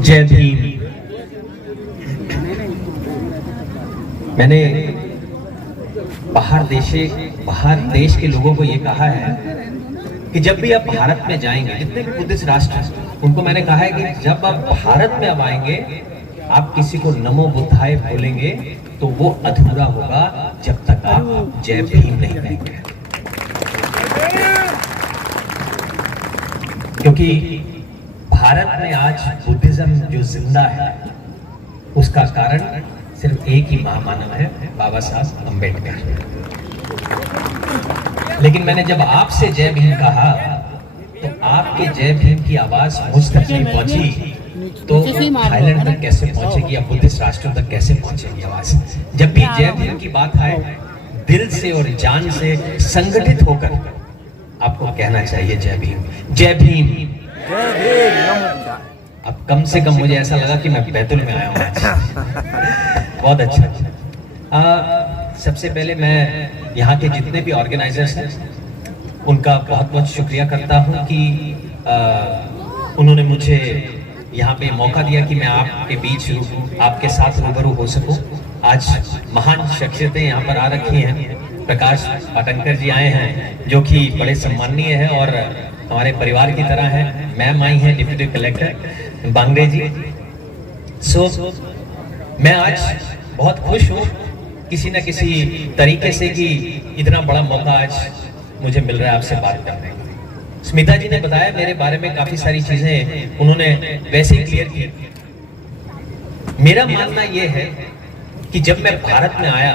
जय भीम। मैंने बाहर देश के लोगों को ये कहा है कि जब भी आप भारत में जाएंगे, जितने भी बुद्धिस्ट राष्ट्र हैं, उनको मैंने कहा है कि जब आप भारत में अब आएंगे, आप किसी को नमो बुद्धाय बोलेंगे तो वो अधूरा होगा जब तक आप जय भीम नहीं कहेंगे। क्योंकि भारत में आज बुद्धिज्म जो जिंदा है, उसका कारण सिर्फ एक ही महामानव है, बाबा साहब अम्बेडकर। लेकिन मैंने जब आपसे जय भीम कहा तो आपके जय भीम की आवाज मुझ तक नहीं पहुंची तो थाईलैंड तक कैसे पहुंचेगी या बुद्धिस्ट राष्ट्रों तक कैसे पहुंचेगी आवाज। जब भी जय भीम की बात आए, दिल से और जान से संगठित होकर आपको कहना चाहिए जय भीम, जय भीम, जय भीम। अब कम से कम मुझे ऐसा लगा कि मैं बैतूल में आया हूँ। बहुत अच्छा। सबसे पहले मैं यहाँ के जितने भी ऑर्गेनाइजर्स हैं उनका बहुत बहुत शुक्रिया करता हूँ कि उन्होंने मुझे यहाँ पे मौका दिया कि मैं आपके बीच आपके साथ रूबरू हो सकूं। आज महान शख्सियतें यहाँ पर आ रखी हैं। प्रकाश पाटनकर जी आए हैं जो कि बड़े सम्माननीय है और हमारे परिवार की तरह है। मैम आई हैं डिप्टी कलेक्टर बांगड़े जी। मैं आज बहुत खुश हूँ किसी न किसी तरीके से कि इतना बड़ा मौका आज मुझे मिल रहा है आपसे बात करने का। स्मिता जी ने बताया मेरे बारे में काफी सारी चीजें, उन्होंने वैसे ही क्लियर की। मेरा मानना यह है कि जब मैं भारत में आया,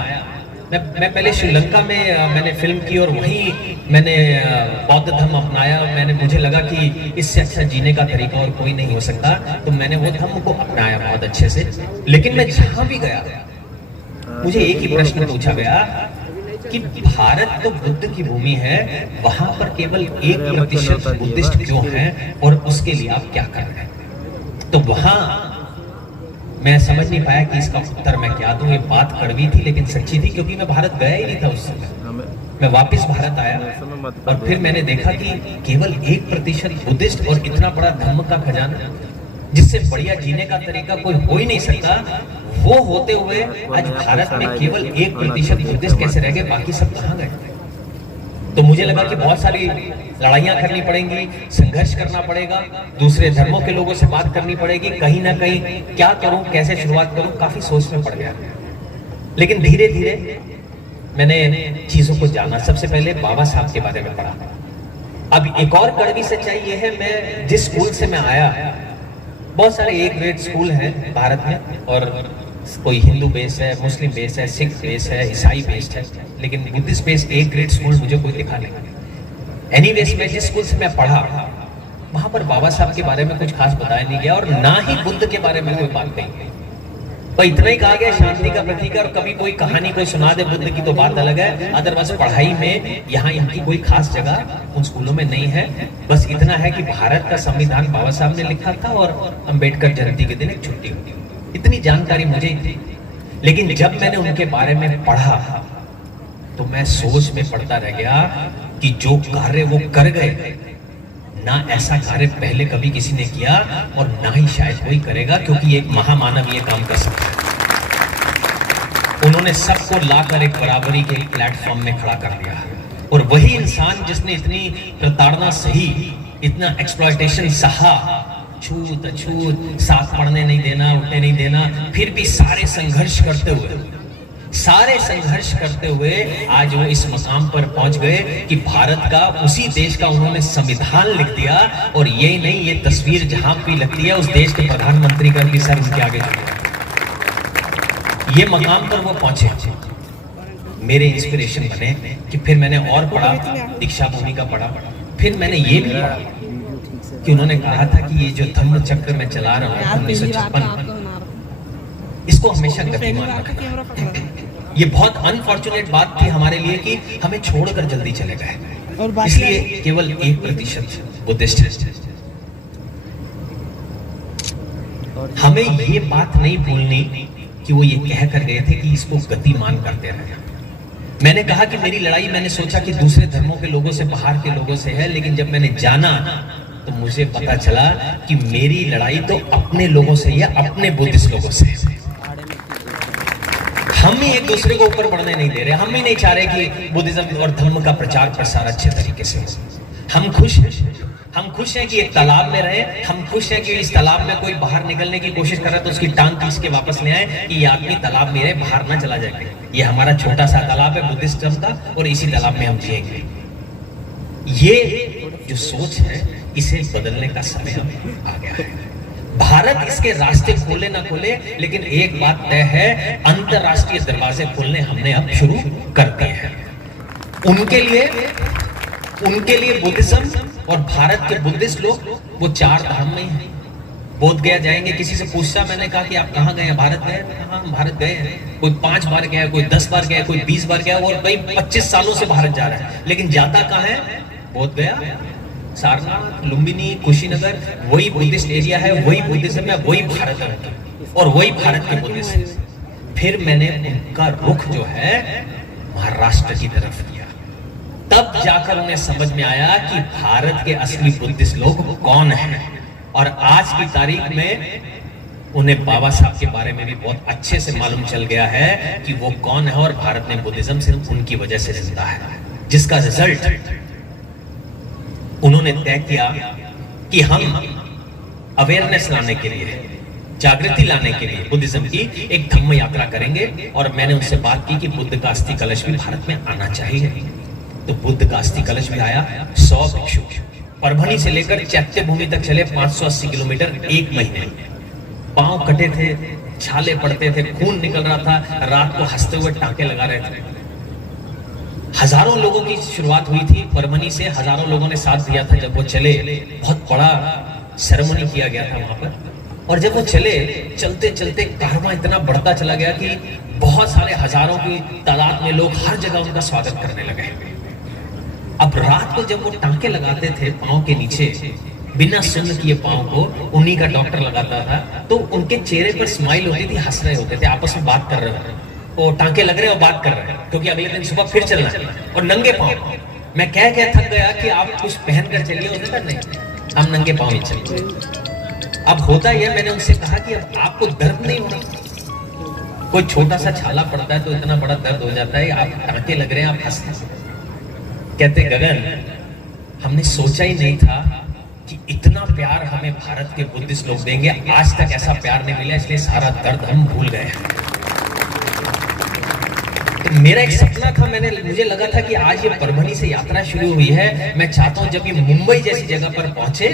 मैं पहले श्रीलंका में मैंने फिल्म की और वहीं मैंने बौद्ध धर्म अपनाया। मुझे लगा कि इससे अच्छा जीने का तरीका और कोई नहीं हो सकता, तो मैंने वो धर्म को अपनाया बहुत अच्छे से। लेकिन मैं जहां भी गया मुझे एक ही प्रश्न पूछा गया कि भारत तो बुद्ध की भूमि है, वहां पर केवल 1% बुद्धिस्ट क्यों हैं और उसके लिए आप क्या कर रहे हैं। तो वहां मैं समझ नहीं पाया कि इसका उत्तर मैं क्या दूं। ये बात कड़वी थी लेकिन सच्ची थी, क्योंकि मैं भारत गया ही नहीं था उस समय। मैं वापस भारत आया और फिर मैंने देखा कि केवल 1% बुद्धिस्ट और इतना बड़ा धर्म का खजाना, जिससे बढ़िया जीने का तरीका कोई हो ही नहीं सकता, वो होते हुए आज भारत में केवल 1% बुद्धिस्ट कैसे रह गए, बाकी सब कहां गए। तो मुझे लगा कि बहुत सारी लड़ाइयां करनी पड़ेंगी, संघर्ष करना पड़ेगा, दूसरे धर्मों के लोगों से बात करनी पड़ेगी, कहीं ना कहीं क्या करूं, कैसे शुरुआत करूं, काफी सोच में पड़ गया। लेकिन धीरे धीरे मैंने चीजों को जाना। सबसे पहले बाबा साहब के बारे में पढ़ा। अब एक और कड़वी सच्चाई ये है, मैं जिस स्कूल से मैं आया, बहुत सारे A ग्रेड स्कूल हैं भारत में, और कोई हिंदू बेस है, मुस्लिम बेस है, सिख बेस है, ईसाई बेस्ड है, लेकिन Buddhist base A grade school मुझे कोई दिखा नहीं। एनीवेज मैं जिस स्कूल से मैं पढ़ा वहां पर बाबा साहब के बारे में कुछ खास बताया नहीं गया और ना ही बुद्ध के बारे में कोई बात नहीं। तो इतना ही कहा गया शांति का प्रतीक है, और कभी कोई कहानी कोई सुना दे बुद्ध की तो बात अलग है। अदरवाइज पढ़ाई में यहाँ की कोई खास जगह उन स्कूलों में नहीं है। बस इतना है कि भारत का संविधान बाबा साहब ने लिखा था और अंबेडकर जयंती के दिन एक छुट्टी होती, इतनी जानकारी मुझे थी। लेकिन जब मैंने उनके बारे में पढ़ा तो मैं सोच में पड़ता रह गया कि जो कार्य वो कर गए, ना ऐसा कार्य पहले कभी किसी ने किया और ना ही शायद कोई करेगा, क्योंकि एक महामानव ये काम कर सकता है। उन्होंने सबको लाकर एक बराबरी के प्लेटफॉर्म में खड़ा कर दिया, और वही इंसान जिसने इतनी प्रताड़ना सही, इतना एक्सप्लॉयटेशन सहा, छूत अछूत, साथ पढ़ने नहीं देना, उठने नहीं देना, फिर भी सारे संघर्ष करते हुए आज वो इस मकाम पर पहुंच गए कि भारत का, उसी देश का उन्होंने संविधान लिख दिया। और ये नहीं, ये तस्वीर जहां भी लगती है उस देश के प्रधानमंत्री का भी सर उनके आगे झुका। ये मकाम पर वो पहुंचे, मेरे इंस्पिरेशन बने कि फिर मैंने और पढ़ा, दीक्षा भूमि का पढ़ा। फिर मैंने ये भी पढ़ा कि उन्होंने कहा था कि ये जो धम्म चक्र में चला रहा हूं 1956, इसको हमेशा गतिमान रखना। ये बहुत अनफॉर्चुनेट बात थी हमारे लिए कि हमें छोड़कर जल्दी चले गए, इसलिए केवल 1% बुद्धिस्ट है। हमें ये बात नहीं भूलनी कि वो ये कह कर गए थे कि इसको गतिमान करते रहे। मैंने कहा कि मेरी लड़ाई, मैंने सोचा कि दूसरे धर्मों के लोगों से, बाहर के लोगों से है, लेकिन जब मैंने जाना तो मुझे पता चला कि मेरी लड़ाई तो अपने लोगों से या अपने बुद्धिस्ट लोगों से। हम ही एक दूसरे को ऊपर बढ़ने नहीं दे रहे, हम ही नहीं चाह रहे कि बुद्धिज्म और धर्म का प्रचार प्रसार अच्छे तरीके से हो। हम खुश हैं कि एक तालाब में रहे, हम खुश हैं कि इस तालाब में कोई बाहर निकलने की कोशिश कर रहा है तो उसकी टांग खींच के वापस ले आए कि ये आदमी तालाब में रहे, बाहर ना चला जाए। ये हमारा छोटा सा तालाब है बुद्धिज्म का, और इसी तालाब में हम जिएंगे। ये जो सोच है इसे बदलने का समय आ गया है। भारत इसके रास्ते खोले ना खोले, लेकिन एक बात तय है, अंतरराष्ट्रीय दरवाजे खोलने हमने अब शुरू कर दिए हैं। उनके लिए बुद्धिज्म और भारत के बुद्धिस्ट लोग वो चार धाम में हैं। बोध गया जाएंगे, किसी से पूछा, मैंने कहा कि आप कहाँ गए हैं? भारत गए? हाँ, भारत गए हैं। कोई 5 बार गया, कोई 10 बार गया, कोई 20 बार गया, और कोई 25 सालों से भारत जा रहा है, लेकिन जाता कहाँ है? बोध गया, सारनाथ, लुम्बिनी, कुशीनगर, वही बुद्धिस्ट एरिया है, वही बुद्धिज्म है, वही भारत है और वही भारत के बुद्धिस्ट। फिर मैंने उनका रुख जो है महाराष्ट्र की तरफ किया। तब जाकर उन्हें समझ में आया कि भारत के असली बुद्धिस्ट लोग कौन हैं, और आज की तारीख में उन्हें बाबा साहब के बारे में भी बहुत अच्छे से मालूम चल गया है कि वो कौन है, और भारत में बुद्धिज्म सिर्फ उनकी वजह से जिंदा है, जिसका रिजल्ट उन्होंने तय किया कि हम अवेयरनेस लाने के लिए, जागृति लाने के लिए बुद्धिज्म की एक धम्म यात्रा करेंगे। और मैंने उनसे बात की कि बुद्ध का अस्थि कलश भी भारत में आना चाहिए। तो बुद्ध का अस्थि कलश भी आया। 100 भिक्षु परभणी से लेकर चैत्य भूमि तक चले, 580 किलोमीटर, 1 महीने। पांव कटे थे, छाले पड़ते थे, खून निकल रहा था, रात को हंसते हुए टांके लगा रहे थे। हजारों लोगों की शुरुआत हुई थी परभणी से, हजारों लोगों ने साथ दिया था जब वो चले। बहुत बड़ा सेरेमनी किया गया था वहां पर, और जब वो चले, चलते चलते कारवां इतना बढ़ता चला गया कि बहुत सारे हजारों की तादाद में लोग हर जगह उनका स्वागत करने लगे। अब रात को जब वो टांके लगाते थे पांव के नीचे, बिना सुन्न किए पांव को उन्हीं का डॉक्टर लगाता था, तो उनके चेहरे पर स्माइल होती थी, हंस रहे होते थे, आपस में बात कर रहे होते, वो टांके लग रहे हैं और बात कर रहे हैं, क्योंकि अगले दिन सुबह फिर चलना है, और नंगे पांव। मैं कह थक गया कि आप कुछ पहन कर चलिए, उन्होंने कहा नहीं, हम नंगे पांव ही चलेंगे। अब होता यह, मैंने उनसे कहा कि अब आपको दर्द नहीं होगा, कोई छोटा सा छाला पड़ता है तो इतना बड़ा दर्द हो जाता है, आप टांके लग रहे हैं, आप हंसते। कहते गगन, हमने सोचा ही नहीं था कि इतना प्यार हमें भारत के बुद्धिस्ट लोग देंगे, आज तक ऐसा प्यार नहीं मिला, इसलिए सारा दर्द हम भूल गए हैं। तो मेरा एक सपना था, मुझे लगा था कि आज ये परभणी से यात्रा शुरू हुई है, मैं चाहता हूं जब ये मुंबई जैसी जगह पर पहुंचे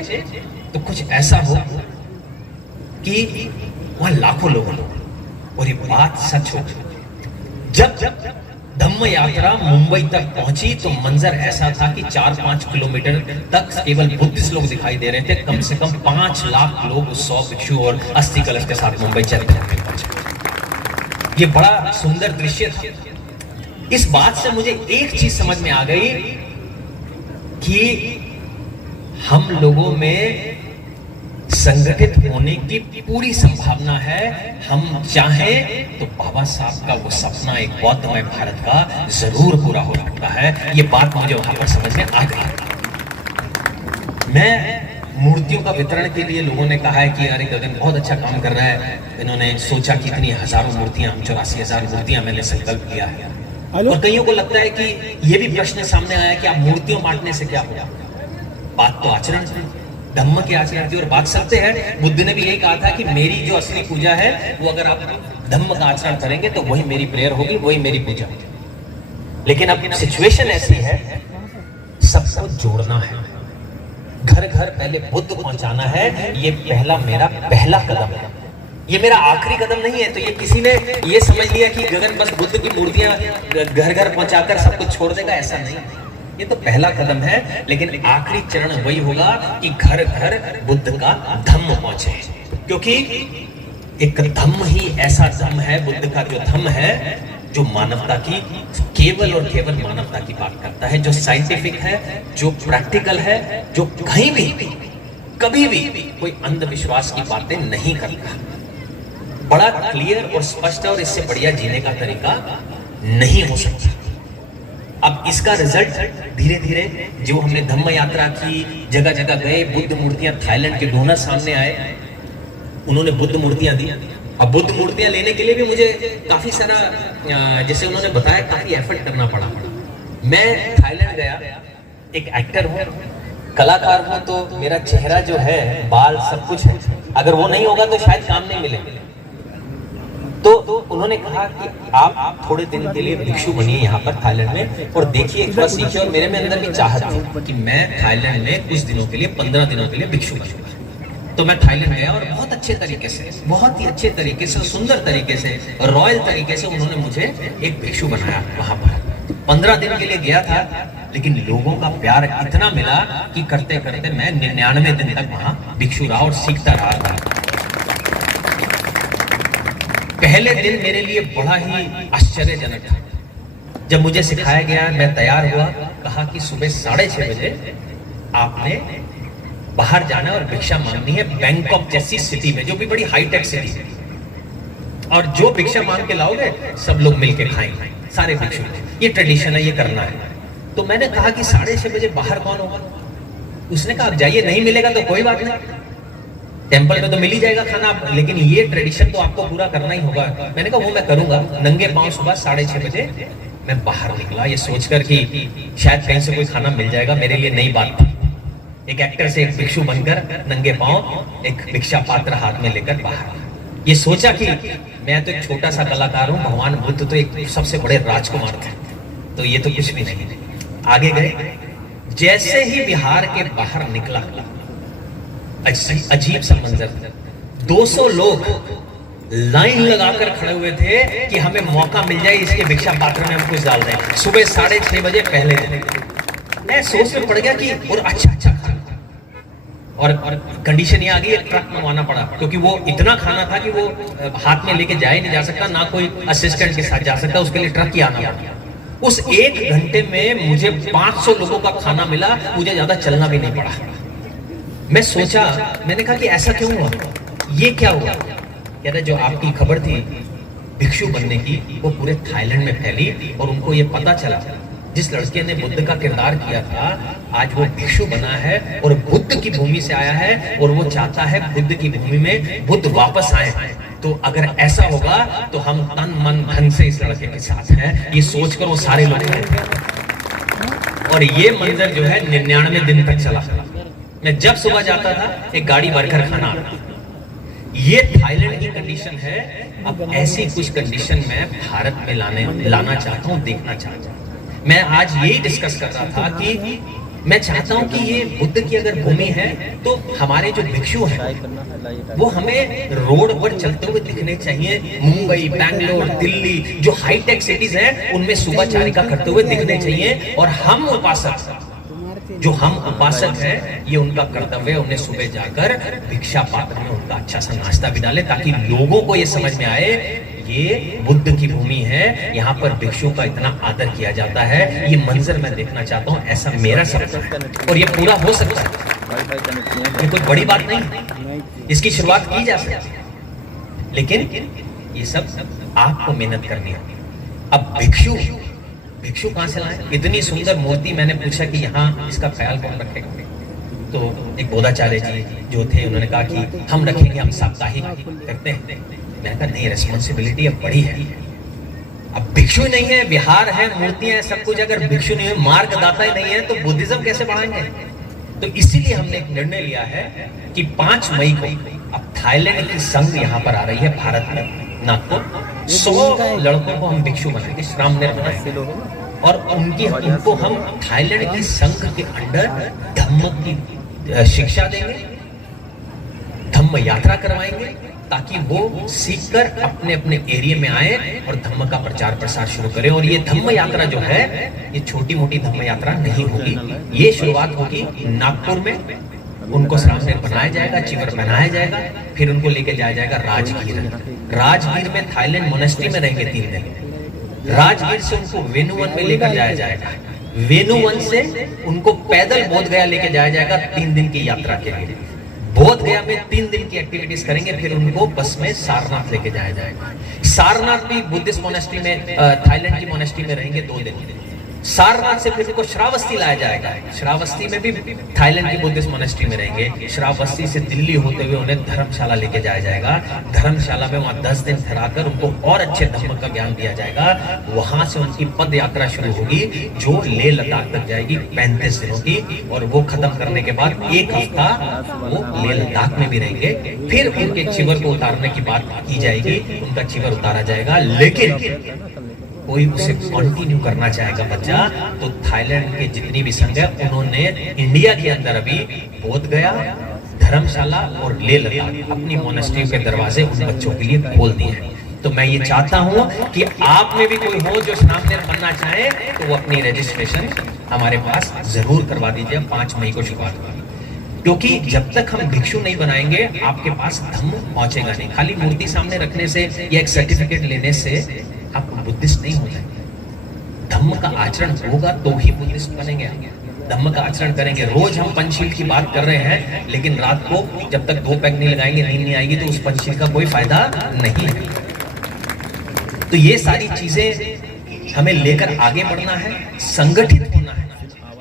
तो कुछ ऐसा हो कि वहां लाखों लोग हों, और ये बात सच हो। जब धम्म यात्रा मुंबई तक पहुंची तो मंजर ऐसा था कि 4-5 किलोमीटर तक केवल बुद्धिस्ट लोग दिखाई दे रहे थे। कम से कम 5 लाख लोग उस 100 भिक्षु और अस्थि कलश के साथ मुंबई चलते पहुंचे। ये बड़ा सुंदर दृश्य था। इस बात से मुझे एक चीज समझ में आ गई कि हम लोगों में संगठित होने की पूरी संभावना है। हम चाहें तो बाबा साहब का वो सपना एक बौद्धमय भारत का जरूर पूरा हो सकता है। ये बात मुझे वहां पर समझ में आ गई। मैं मूर्तियों का वितरण के लिए, लोगों ने कहा है कि अरे गगन बहुत अच्छा काम कर रहा है, इन्होंने सोचा कि इतनी हजारों मूर्तियां, 84,000 मूर्तियां मैंने संकल्प किया है। और कईयों को लगता है कि ये भी प्रश्न सामने आया कि आप मूर्तियों बांटने से क्या होगा। बात तो आचरण से, धम्म के आचरण की, और बात सत्य है। बुद्ध ने भी यही कहा था कि मेरी जो असली पूजा है वो अगर आप धम्म का आचरण करेंगे तो वही मेरी प्रेयर होगी, वही मेरी पूजा। लेकिन अब सिचुएशन ऐसी है, सबको जोड़ना है, घर घर पहले बुद्ध पहुंचाना है। ये मेरा पहला कदम है, ये मेरा आखिरी कदम नहीं है। तो ये किसी ने ये समझ लिया कि गगन बस बुद्ध की मूर्तियां घर घर पहुंचाकर सब कुछ छोड़ देगा, ऐसा नहीं। ये तो पहला कदम है, लेकिन आखिरी चरण वही होगा कि घर घर बुद्ध का धम्म पहुंचे। क्योंकि एक धम्म ही ऐसा धम्म है, बुद्ध का जो धम्म है, जो मानवता की, केवल और केवल मानवता की बात करता है, जो साइंटिफिक है, जो प्रैक्टिकल है, जो कहीं भी कभी भी कोई अंधविश्वास की बातें नहीं करता। बड़ा क्लियर और स्पष्ट है, और इससे बढ़िया जीने का तरीका नहीं हो सकता। अब इसका रिजल्ट धीरे धीरे जो हमने धम्म यात्रा की, जगह जगह गए, बुद्ध मूर्तियां, थाईलैंड के डोनर सामने आए, उन्होंने बुद्ध मूर्तियां दी। अब बुद्ध मूर्तियां लेने के लिए भी मुझे काफी सारा, जैसे उन्होंने बताया, काफी एफर्ट करना पड़ा। मैं थाईलैंड गया, एक एक्टर हूँ, कलाकार हूँ, तो मेरा चेहरा जो है, बाल, सब कुछ है, अगर वो नहीं होगा तो शायद काम नहीं मिलेगा। तो उन्होंने कहा कि आप थोड़े दिन के लिए भिक्षु बनिए यहाँ पर थाईलैंड में और देखिए, थोड़ा सीखिए। और मेरे में अंदर भी चाहत थी कि मैं थाईलैंड में कुछ दिनों के लिए, 15 दिनों के लिए भिक्षु बनूंगा। तो मैं थाईलैंड गया और बहुत अच्छे तरीके से, बहुत ही अच्छे तरीके से, सुंदर तरीके से, रॉयल तरीके से उन्होंने मुझे एक भिक्षु बनाया वहां पर। 15 दिन के लिए गया था, लेकिन लोगों का प्यार इतना मिला कि करते करते मैं 99 दिन तक वहां भिक्षु रहा और सीखता रहा। पहले दिन मेरे लिए बड़ा ही आश्चर्यजनक था। जब मुझे सिखाया गया, मैं तैयार हुआ, कहा कि सुबह 6:30 बजे आपने बाहर जाना और भिक्षा मांगनी है, बैंकॉक जैसी सिटी में, जो भी बड़ी हाईटेक सिटी है, और जो भिक्षा मांग के लाओगे सब लोग मिलके खाएंगे, सारे भिक्षु। ये ट्रेडिशन है, ये करना है। तो मैंने कहा कि 6:30 बजे बाहर कौन होगा? उसने कहा आप जाइए, नहीं मिलेगा तो कोई बात नहीं, टेंपल में तो मिल ही जाएगा खाना, लेकिन ये ट्रेडिशन तो आपको पूरा करना ही होगा। मैंने कहा वो मैं करूंगा। नंगे पांव सुबह 6:30 बजे मैं बाहर निकला, ये सोचकर कि शायद कहीं से कोई खाना मिल जाएगा। मेरे लिए नई बात थी, एक एक्टर से एक भिक्षु बनकर नंगे पांव एक भिक्षा पात्र हाथ में लेकर बाहर। ये सोचा कि मैं तो एक छोटा सा कलाकार हूं, भगवान बुद्ध तो एक सबसे बड़े राजकुमार थे, तो ये तो कुछ भी नहीं। आगे गए, जैसे ही बिहार के बाहर निकला, अजीब सा मंजर, 200 लोग लाइन लगाकर खड़े हुए थे कि हमें मौका मिल जाए इसके भिक्षा पात्र में हम कुछ डाल दें। सुबह 6:30 बजे पहले दिन मैं सोच में पड़ गया कि और अच्छा खाना, और कंडीशन ये आ गई, एक ट्रक मंगवाना पड़ा, क्योंकि वो इतना खाना था कि वो हाथ में लेके जा ही नहीं जा सकता, ना कोई असिस्टेंट के साथ जा सकता, उसके लिए ट्रक ही आना पड़ा। उस 1 घंटे में मुझे 500 लोगों का खाना मिला, मुझे ज्यादा चलना भी नहीं पड़ा। मैं सोचा, मैंने कहा कि ऐसा क्यों हुआ, ये क्या हुआ? कह रहे जो आपकी खबर थी भिक्षु बनने की, वो पूरे थाईलैंड में फैली और उनको ये पता चला जिस लड़के ने बुद्ध का किरदार किया था, आज वो भिक्षु बना है और बुद्ध की भूमि से आया है, और वो चाहता है बुद्ध की भूमि में बुद्ध वापस आए। तो अगर ऐसा होगा तो हम तन मन धन से इस लड़के के साथ हैं, ये सोचकर वो सारे लोग आए। और ये मंजर जो है 99 दिन तक चला। मैं जब सुबह जाता था, एक गाड़ी भरकर खाना आता। ये थाईलैंड की कंडीशन है। अब ऐसी कुछ कंडीशन मैं भारत में लाना चाहता हूँ, देखना चाहता हूँ। मैं आज यही डिस्कस कर रहा था कि मैं चाहता हूं कि ये बुद्ध की अगर भूमि है, तो हमारे जो भिक्षु हैं वो हमें रोड पर चलते हुए दिखने चाहिए। मुंबई, बैंगलोर, दिल्ली, जो हाईटेक सिटीज हैं, उनमें सुबह चारिका करते हुए दिखने चाहिए। और हम उपासक हैं, ये उनका कर्तव्य है, उन्हें सुबह जाकर भिक्षा पात्र में उनका अच्छा सा नाश्ता भी डाले, ताकि लोगों को ये समझ में आए ये बुद्ध की भूमि है, यहाँ पर भिक्षुओं का इतना आदर किया जाता है। ये मंजर मैं देखना चाहता हूँ, ऐसा मेरा सपना है और ये पूरा हो सकता है। ये कोई बड़ी बात नहीं, इसकी शुरुआत की जा सकती है, लेकिन ये सब आपको मेहनत करनी है। अब भिक्षु कहां से लाए? इतनी सुंदर मूर्ति, मैंने पूछा कि यहाँ इसका ख्याल कौन रखेगा? तो एक बोधाचार्य जी जो थे, उन्होंने कहा कि हम रखेंगे, हम साप्ताहिक करते हैं। मैंने कहा नहीं, रेस्पॉन्सिबिलिटी अब बड़ी है। अब भिक्षु नहीं है, बिहार है, मूर्तियां हैं, सब कुछ, अगर भिक्षु नहीं है, मार्गदाता ही नहीं है, तो बुद्धिज्म कैसे बढ़ाएंगे? तो इसीलिए हमने एक निर्णय लिया है कि 5 मई को अब थाईलैंड की संघ यहाँ पर आ रही है, भारत में, नागपुर। 100 लड़कों को हम भिक्षु बनाएंगे, श्रामणेर बनाएंगे, और उनको हम थाईलैंड की संघ के अंडर धम्म की शिक्षा देंगे, धम्म यात्रा करवाएंगे, ताकि वो सीखकर अपने अपने एरिया में आए और धम्म का प्रचार प्रसार शुरू करें। और ये धम्म यात्रा जो है, ये छोटी मोटी धम्म यात्रा नहीं होगी, ये शुरुआत होगी नागपुर में। उनको श्रामणेर बनाया जाएगा, चिवर बनाया जाएगा, फिर उनको लेके जाया जाएगा राजगीर में, थाईलैंड मोनेस्ट्री में रहेंगे 3 दिन। राजगीर से उनको वेनुवन में लेकर जाया जाएगा, वेनुवन से उनको पैदल बोध गया लेके जाया जाएगा 3 दिन की यात्रा के लिए। बोध गया में 3 दिन की एक्टिविटीज करेंगे, फिर उनको बस में सारनाथ लेके जाया जाएगा। सारनाथ भी बुद्धिस्ट मोनेस्ट्री में, थाईलैंड की मोनेस्ट्री में रहेंगे 2 दिन। सारनाथ से फिर उनको श्रावस्ती लाया जाएगा। श्रावस्ती में भी थाईलैंड की बुद्धिस्ट मोनेस्ट्री में रहेंगे। श्रावस्ती से दिल्ली होते हुए उन्हें धर्मशाला लेके जाया जाएगा। धर्मशाला में वहां 10 दिन ठहराकर उनको और अच्छे धर्म का ज्ञान दिया जाएगा। वहां से उनकी पद यात्रा शुरू होगी जो लेह लद्दाख तक जाएगी 35 दिनों की, और वो खत्म करने के बाद 1 हफ्ता वो लेह लद्दाख में भी रहेंगे। फिर उनके चिवर को उतारने की बात की जाएगी, उनका चिवर उतारा जाएगा। लेकिन कोई उसे कंटिन्यू करना चाहेगा बच्चा, तो थाईलैंड के जितनी भी संघ है उन्होंने इंडिया के अंदर अभी बोध गया, धर्मशाला और लेह लद्दाख अपनी मोनेस्ट्री के दरवाजे उन बच्चों के लिए खोल दिए हैं। तो मैं ये चाहता हूं कि आप में भी कोई हो जो स्नामधन्य बनना चाहे तो वो अपनी रजिस्ट्रेशन हमारे पास जरूर करवा दीजिए। 5 मई को शुरुआत होगी, क्योंकि जब तक हम भिक्षु नहीं बनाएंगे आपके पास धम्म पहुंचेगा नहीं। खाली मूर्ति सामने रखने से या एक सर्टिफिकेट लेने से आप बुद्धिस्ट नहीं हो जाएंगे। धम्म का आचरण होगा तो ही बुद्धिस्ट बनेंगे। धम्म का आचरण करेंगे। रोज हम पंचशील की बात कर रहे हैं, लेकिन रात को जब तक 2 पैक नहीं लगाएंगे, नींद नहीं आएगी, तो उस पंचशील का कोई फायदा नहीं है। तो ये सारी चीजें हमें लेकर आगे बढ़ना है, संगठित होना है।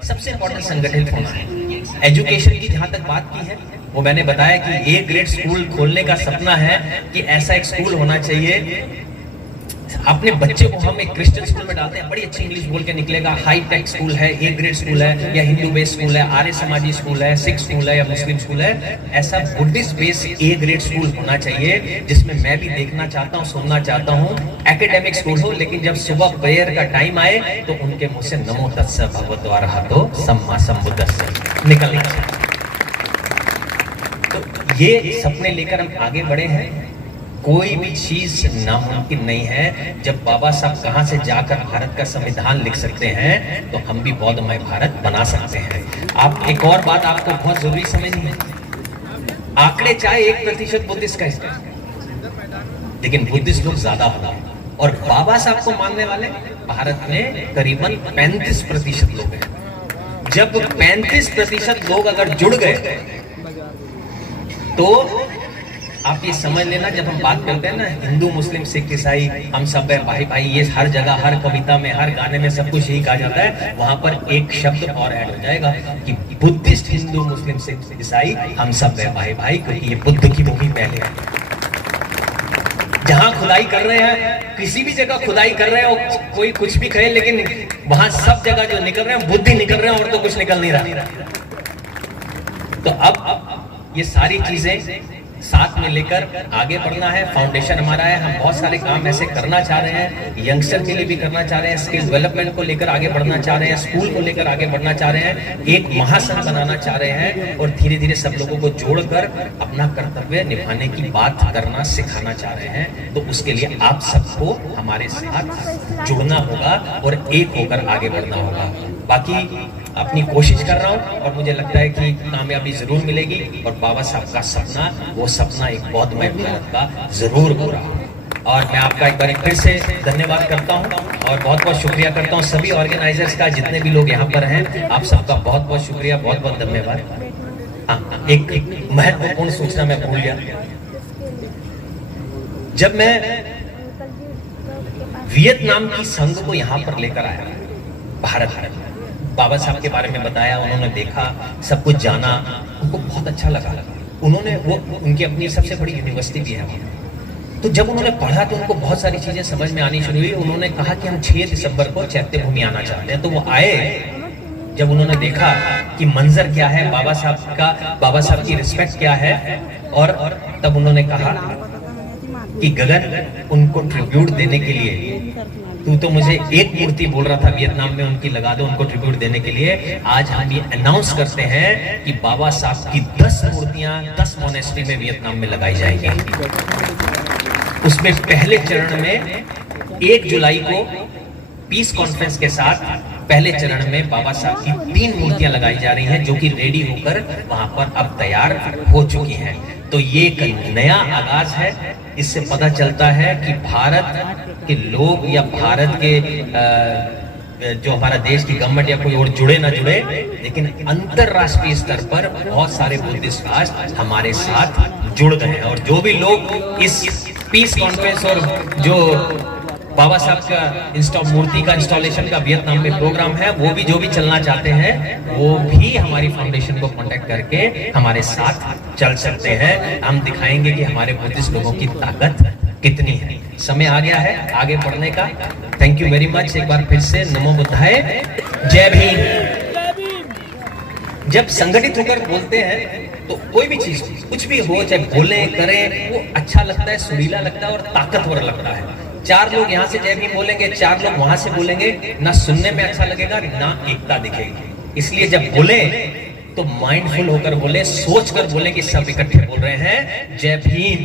सबसे इंपॉर्टेंट संगठित होना है। एजुकेशन की जहां तक बात की है, वो मैंने बताया कि A ग्रेड स्कूल खोलने का सपना है कि ऐसा एक स्कूल होना चाहिए। अपने बच्चे को हम एक क्रिश्चियन स्कूल में डालते हैं, बड़ी अच्छी इंग्लिश बोल के निकलेगा, हाई टेक स्कूल है, A ग्रेड स्कूल है, या हिंदू बेस्ड स्कूल है, आर्य समाजी स्कूल है, सिख स्कूल है, या मुस्लिम स्कूल है। ऐसा Buddhist based A grade school होना चाहिए, जिसमें मैं भी देखना चाहता हूँ, सुनना चाहता हूँ। एकेडमिक स्कूल हो, लेकिन जब सुबह प्रेयर का टाइम आए तो उनके मुंह से नमो तस्स भगवतो अरहतो सम्मा सम्बुद्धस्स निकलना चाहिए। तो ये सपने लेकर हम आगे बढ़े हैं। कोई भी चीज नामुमकिन नहीं है। जब बाबा साहब कहां से जाकर भारत का संविधान लिख सकते हैं, तो हम भी बौद्धमय भारत बना सकते हैं। आप एक और बात आपको बहुत जरूरी समझनी है। आंकड़े चाहे 1% बुद्धिस्ट का है, लेकिन बुद्धिस्ट लोग ज्यादा होगा, और बाबा साहब को मानने वाले भारत में करीबन 35% लोग हैं। जब 35% लोग अगर जुड़ गए तो आप ये समझ लेना, जब हम बात करते हैं ना हिंदू मुस्लिम सिख ईसाई हम सब है भाई भाई, ये हर जगह, हर कविता में, हर गाने में सब कुछ यही कहा जाता है। वहां पर एक शब्द और ऐड हो जाएगा कि बुद्धिस्ट हिंदू मुस्लिम सिख ईसाई हम सब है भाई भाई, क्योंकि ये बुद्ध की भूमि पहले है। जहां खुदाई कर रहे हैं, किसी भी जगह खुदाई कर रहे हैं, कोई कुछ भी कहे, लेकिन वहां सब जगह जो निकल रहे हैं बुद्धि निकल रहे हैं, और तो कुछ निकल नहीं रहा। तो अब ये सारी चीजें साथ में लेकर आगे बढ़ना है। फाउंडेशन हमारा है, हम बहुत सारे काम ऐसे करना चाह रहे हैं, यंगस्टर के लिए भी करना चाह रहे हैं, स्किल डेवलपमेंट को लेकर आगे बढ़ना चाह रहे हैं, स्कूल को लेकर आगे बढ़ना चाह रहे हैं, एक महासंघ बनाना चाह रहे हैं, और धीरे धीरे सब लोगों को जोड़कर अपना कर्तव्य निभाने की बात करना सिखाना चाह रहे हैं। तो उसके लिए आप सबको हमारे साथ जुड़ना होगा और एक होकर आगे बढ़ना होगा। बाकी अपनी कोशिश कर रहा हूं, और मुझे लगता है कि कामयाबी जरूर मिलेगी, और बाबा साहब का सपना, वो सपना एक बौद्धमय भारत का जरूर पूरा हो। और मैं आपका एक बार फिर से धन्यवाद करता हूं, और बहुत बहुत शुक्रिया करता हूं सभी ऑर्गेनाइजर्स का, जितने भी लोग यहाँ पर हैं, आप सबका बहुत बहुत शुक्रिया, बहुत बहुत धन्यवाद। हाँ, एक महत्वपूर्ण सूचना मैं भूल गया। जब मैं वियतनाम की संघ को यहाँ पर लेकर आया, भारत, बाबा साहब के बारे में बताया, उन्होंने देखा, सब कुछ जाना, उनको बहुत अच्छा लगा। उन्होंने वो उनकी अपनी सबसे बड़ी यूनिवर्सिटी भी है, तो जब उन्होंने पढ़ा तो उनको बहुत सारी चीजें समझ में आनी शुरू हुई। उन्होंने कहा कि हम 6 दिसंबर को चैत्य भूमि आना चाहते हैं। तो वो आए, जब उन्होंने देखा कि मंजर क्या है, बाबा साहब का, बाबा साहब की रिस्पेक्ट क्या है, और तब उन्होंने कहा कि गगन, उनको ट्रिब्यूट देने के लिए, तू तो मुझे एक मूर्ति बोल रहा था वियतनाम में उनकी लगा दो, उनको ट्रिब्यूट देने के लिए। आज हम ये अनाउंस करते हैं कि बाबा साहब की 10 मूर्तियां 10 मोनेस्ट्री में वियतनाम में लगाई जाएंगी। उसमें पहले चरण में 1 जुलाई को पीस कॉन्फ्रेंस के साथ पहले चरण में बाबा साहब की 3 मूर्तियां लगाई जा रही हैं, जो कि रेडी होकर वहां पर अब तैयार हो चुकी हैं। तो ये एक नया आगाज है। इससे पता चलता है कि भारत के लोग या भारत के जो हमारा देश की गवर्नमेंट या कोई और जुड़े ना जुड़े, लेकिन अंतरराष्ट्रीय स्तर पर बहुत सारे बुद्धिस्ट राष्ट्र हमारे साथ जुड़ गए हैं। और जो भी लोग इस पीस कॉन्फ्रेंस और जो बाबा साहब का मूर्ति का इंस्टॉलेशन का वियतनाम में प्रोग्राम है, वो भी जो भी चलना चाहते हैं वो भी हमारी फाउंडेशन को कांटेक्ट करके हमारे साथ चल सकते हैं। हम दिखाएंगे कि हमारे बुद्धिस्ट लोगों की ताकत कितनी है। समय आ गया है आगे बढ़ने का। Thank you very much. एक बार फिर से नमो बुद्धाय, जय भीम। जब संगठित होकर बोलते हैं तो कोई भी चीज कुछ भी हो, चाहे बोले करें, वो अच्छा लगता है, सुरीला लगता है और ताकतवर लगता है। चार लोग यहाँ से जय भीम बोलेंगे, चार लोग वहां से बोलेंगे, ना सुनने में अच्छा लगेगा ना एकता दिखेगी। इसलिए जब बोले तो माइंडफुल होकर बोले, सोच कर बोले कि सब इकट्ठे बोल रहे हैं जय भीम।